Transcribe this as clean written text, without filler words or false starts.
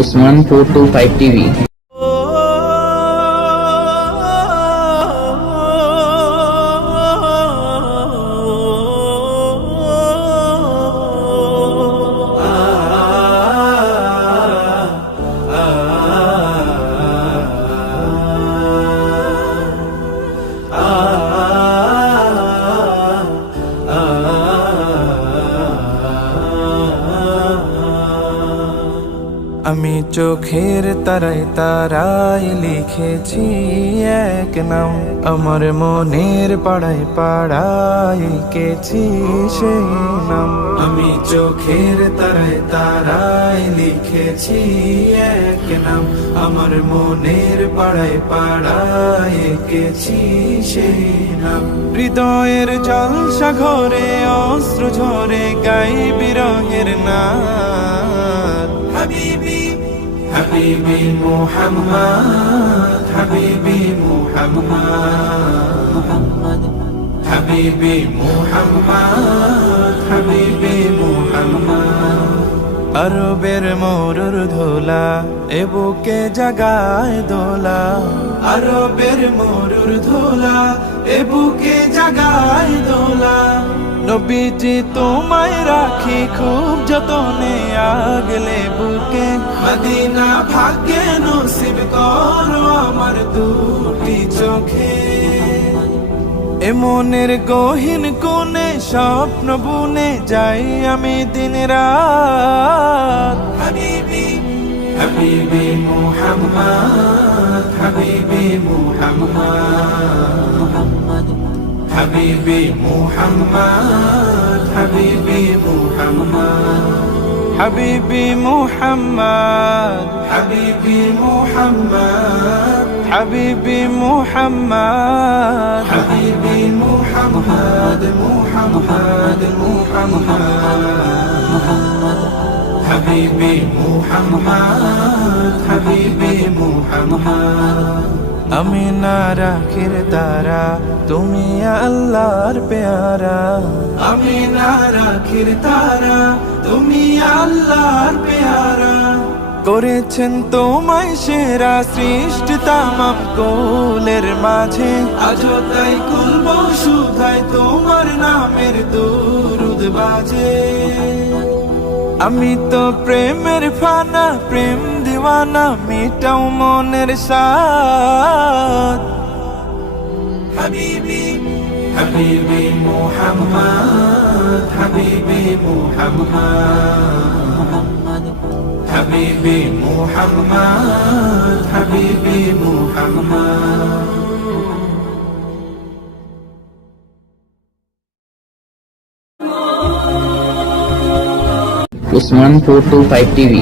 Usman 425 TV. আমি চোখের তারায় তারায় লিখেছি এক নাম, আমার মনের পাড়ায় পাড়ায় এঁকেছি সেই নাম। আমি চোখের তারায় তারায় লিখেছি এক নাম, আমার মনের পাড়ায় পাড়ায় এঁকেছি সেই নাম। হৃদয়ের জল সাগরে অশ্রু ঝরে গাই বিরহের নাম। হাবিবি হাবিবি মুহাম্মদ, হাবিবি মুহাম্মদ, হাবিবি মুহাম্মদ, হাবিবি মুহাম্মদ। আরবের মরুর ধোলা এ বুকে জাগায় দোলা, আরবের মরুর ধোলা এ বুকে জাগায় দোলা। নবীজি তোমায় রাখি খুব যতনে আগলে বুকে, মদিনা ভাগ্যে নসিব করো আমার দুটি চোখে। এ মনের গহীন কোণে স্বপ্ন বুনে যাই আমি দিন রাত। হাবিবি হাবিবি মুহাম্মদ, হাবিবি মুহাম্মদ, হাবিবি মুহাম্মদ, হাবিবি মুহাম্মদ, হাবিবি মুহাম্মদ, হাবিবি মুহাম্মদ, হাবিবি মুহাম্মদ, হাবিবি মুহাম্মদ, মুহাম্মদ মুহাম্মদ, হাবিবি মুহাম্মদ, হাবিবি মুহাম্মদ। আমি না রাখির তারা তুমি আল্লাহর পেয়ারা, আমি না রাখির তারা তুমি আল্লাহর পেয়ারা। করেছেন তোমায় সেরা সৃষ্টি তামাম কোলের মাঝে, আজও তাই কুলব শুধায় তোমার নামের দুরুদ বাজে। আমি তো প্রেমের ফানা প্রেম দিওয়ানা, মিটাও মনের সাথ। হাবিবি হাবিবি মুহাম্মদ, হাবিবি মুহাম্মদ, হাবিবি মুহাম্মদ, হাবিবি মুহাম্মদ। Usman 425 TV.